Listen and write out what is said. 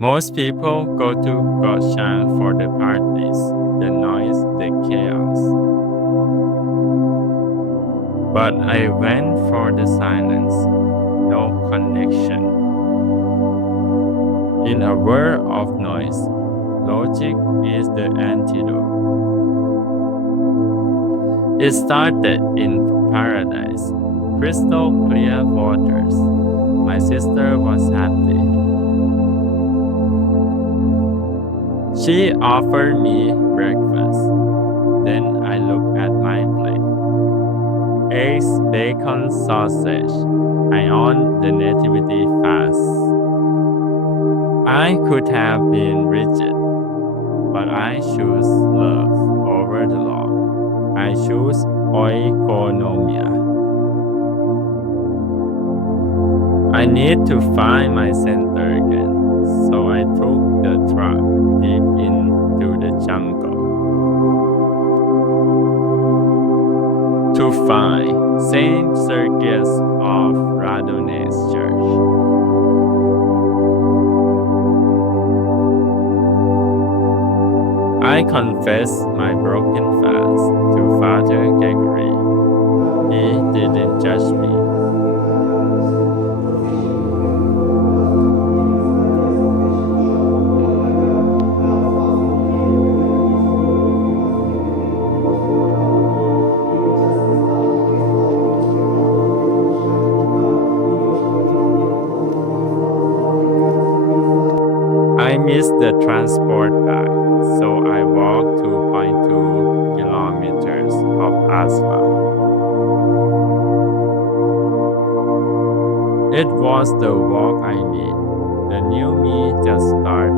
Most people go to Koh Chang for the parties, the noise, the chaos. But I went for the silence, no connection. In a world of noise, logic is the antidote. It started in paradise, crystal clear waters. My sister was happy. She offered me breakfast. Then I looked at my plate. Eggs, bacon, sausage. I on the Nativity Fast. I could have been rigid, but I choose love over the law. I choose Oikonomia. I need to find my center again, so I took the truck deep into the jungle to find Saint Sergius of Radonez's church. I confessed my broken fast to Father Gregory. He didn't judge me. I missed the transport back, so I walked 2.2 kilometers of asphalt. It was the walk I need. The new me just started